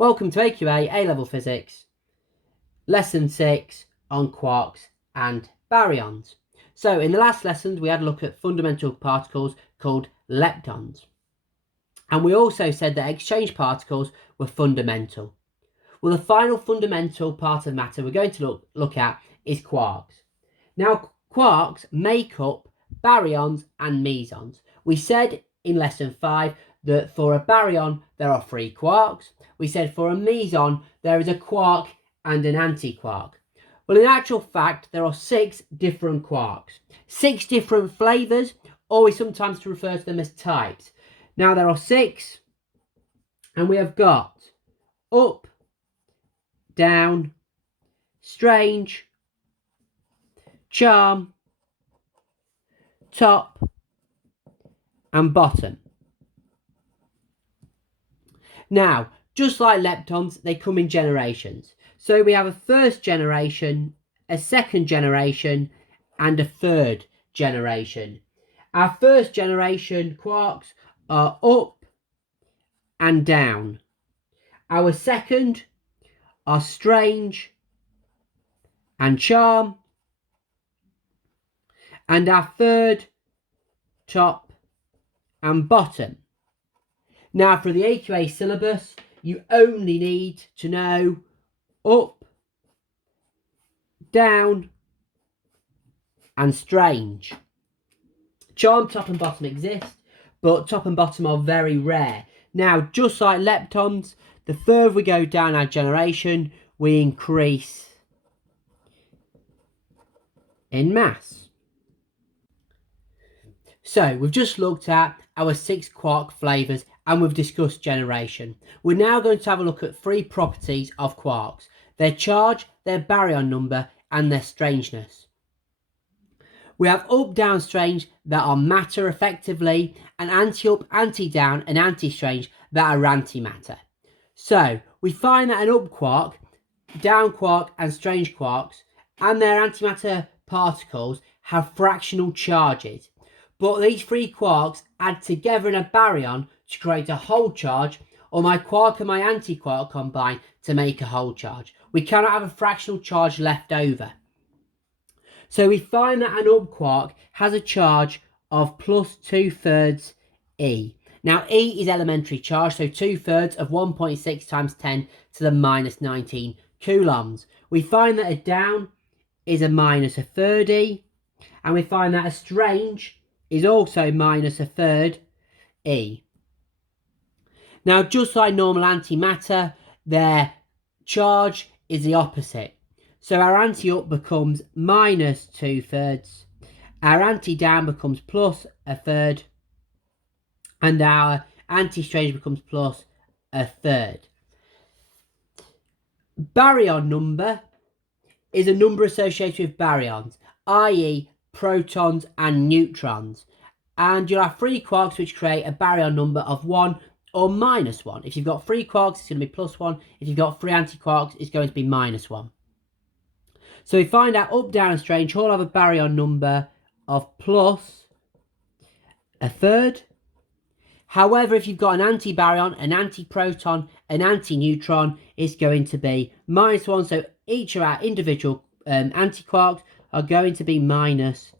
Welcome to AQA A-Level Physics, Lesson 6 on quarks and baryons. So in the last lessons we had a look at fundamental particles called leptons. And we also said that exchange particles were fundamental. Well, the final fundamental part of matter we're going to look at is quarks. Now, quarks make up baryons and mesons. We said in lesson 5 that for a baryon there are 3 quarks. We said for a meson there is a quark and an antiquark. Well, in actual fact there are 6 different quarks, 6 different flavours, or we sometimes refer to them as types. Now there are 6, and we have got up, down, strange, charm, top and bottom. Now, just like leptons, they come in generations. So we have a first generation, a second generation, and a third generation. Our first generation quarks are up and down. Our second are strange and charm. And our third, top and bottom. Now for the AQA syllabus, you only need to know up, down and strange. Charm, top and bottom exist, but top and bottom are very rare. Now, just like leptons, the further we go down our generation, we increase in mass. So we've just looked at our 6 quark flavours and we've discussed generation. We're now going to have a look at 3 properties of quarks: their charge, their baryon number and their strangeness. We have up, down, strange that are matter effectively, and anti-up, anti-down and anti-strange that are antimatter. So we find that an up quark, down quark and strange quarks and their antimatter particles have fractional charges. But these 3 quarks add together in a baryon to create a whole charge, or my quark and my antiquark combine to make a whole charge. We cannot have a fractional charge left over. So we find that an up quark has a charge of plus 2/3 E. Now E is elementary charge, so 2/3 of 1.6 times 10 to the minus 19 coulombs. We find that a down is a minus 1/3 E, and we find that a strange is also minus 1/3 E. Now, just like normal antimatter, their charge is the opposite. So our anti-up becomes minus 2/3, our anti-down becomes plus 1/3, and our anti-strange becomes plus 1/3. Baryon number is a number associated with baryons, i.e. protons and neutrons, and you'll have 3 quarks which create a baryon number of 1 or minus 1. If you've got 3 quarks, it's going to be plus 1. If you've got 3 antiquarks, it's going to be minus 1. So we find out up, down and strange all have a baryon number of plus 1/3. However, if you've got an antibaryon, an antiproton, an antineutron, it's going to be minus 1. So each of our individual antiquarks are going to be minus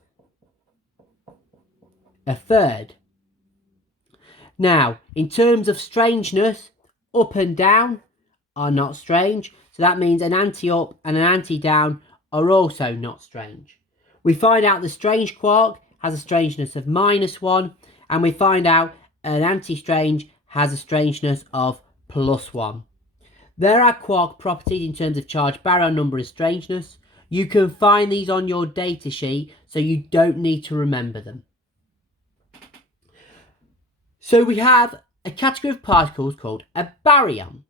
1/3. Now, in terms of strangeness, up and down are not strange. So that means an anti-up and an anti-down are also not strange. We find out the strange quark has a strangeness of minus 1, and we find out an anti-strange has a strangeness of plus 1. There are quark properties in terms of charge, baryon number and strangeness. You can find these on your data sheet, so you don't need to remember them. So we have a category of particles called a baryon.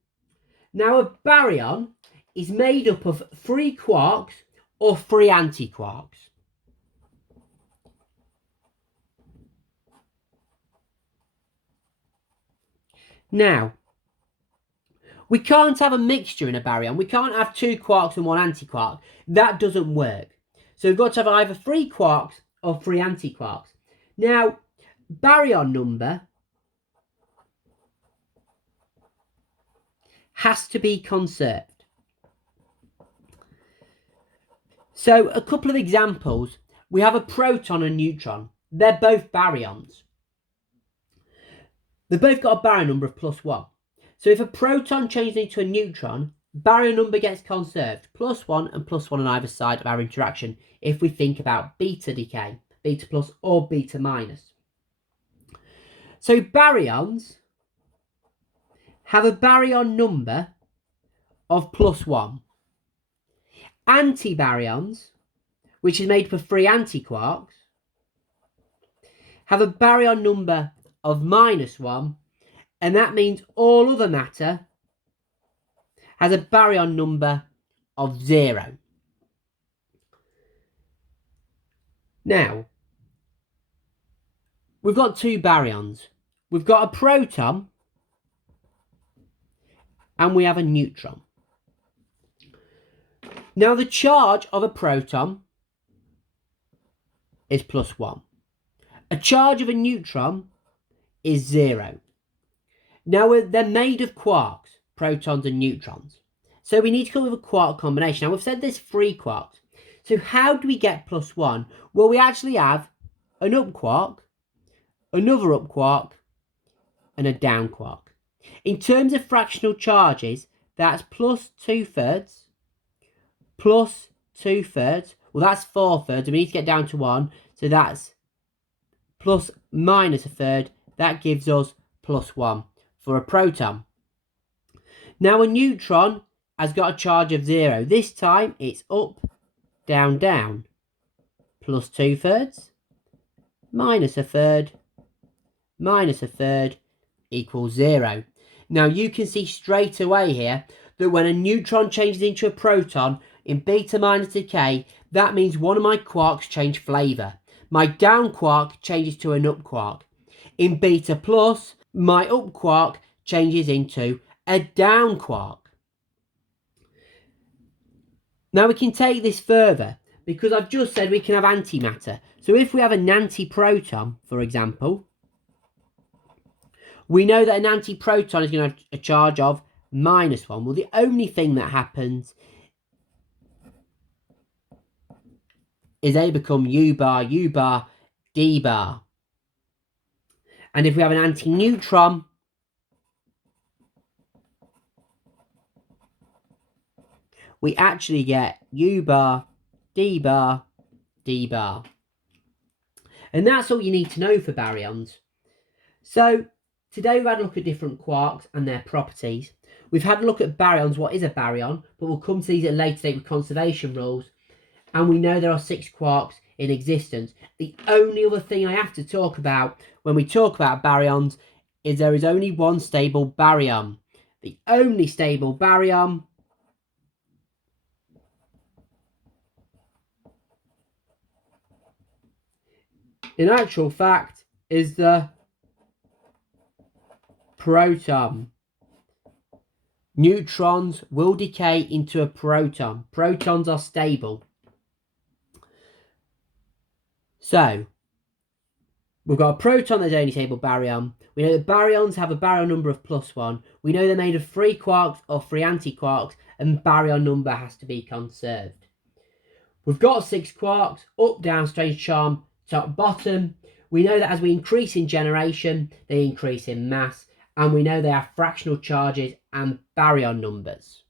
Now a baryon is made up of 3 quarks or 3 antiquarks. Now, we can't have a mixture in a baryon. We can't have 2 quarks and 1 antiquark. That doesn't work. So we've got to have either 3 quarks or 3 antiquarks. Now, baryon number has to be conserved. So a couple of examples. We have a proton and neutron. They're both baryons. They've both got a baryon number of +1. So if a proton changes into a neutron, baryon number gets conserved, +1 and +1 on either side of our interaction, if we think about beta decay, beta plus or beta minus. So baryons have a baryon number of +1. Antibaryons, which is made up of 3 antiquarks, have a baryon number of -1, and that means all other matter has a baryon number of 0. Now, we've got 2 baryons. We've got a proton and we have a neutron. Now, the charge of a proton is +1. A charge of a neutron is 0. Now, they're made of quarks, protons and neutrons. So we need to come up with a quark combination. Now, we've said there's 3 quarks. So how do we get +1? Well, we actually have an up quark, another up quark, and a down quark. In terms of fractional charges, that's +2/3, +2/3. Well, that's 4/3, and we need to get down to 1. So that's plus minus a third. That gives us +1 for a proton. Now, a neutron has got a charge of 0. This time it's up, down, down. +2/3, minus a third, minus a third equals 0. Now, you can see straight away here that when a neutron changes into a proton in beta minus decay, that means one of my quarks change flavour. My down quark changes to an up quark. In beta plus, my up quark changes into a down quark. Now we can take this further, because I've just said we can have antimatter. So if we have an antiproton, for example, we know that an antiproton is going to have a charge of -1. Well, the only thing that happens is they become U bar, D bar. And if we have an antineutron, we actually get U bar, D bar, D bar. And that's all you need to know for baryons. So today we've had a look at different quarks and their properties. We've had a look at baryons, what is a baryon, but we'll come to these at a later date with conservation rules. And we know there are 6 quarks in existence. The only other thing I have to talk about when we talk about baryons is there is only one stable baryon. The only stable baryon in actual fact is the proton. Neutrons will decay into a proton. Protons are stable. So, we've got a proton that's only stable baryon. We know that baryons have a baryon number of +1. We know they're made of 3 quarks or 3 antiquarks, and baryon number has to be conserved. We've got 6 quarks, up, down, strange charm, top, bottom. We know that as we increase in generation, they increase in mass, and we know they have fractional charges and baryon numbers.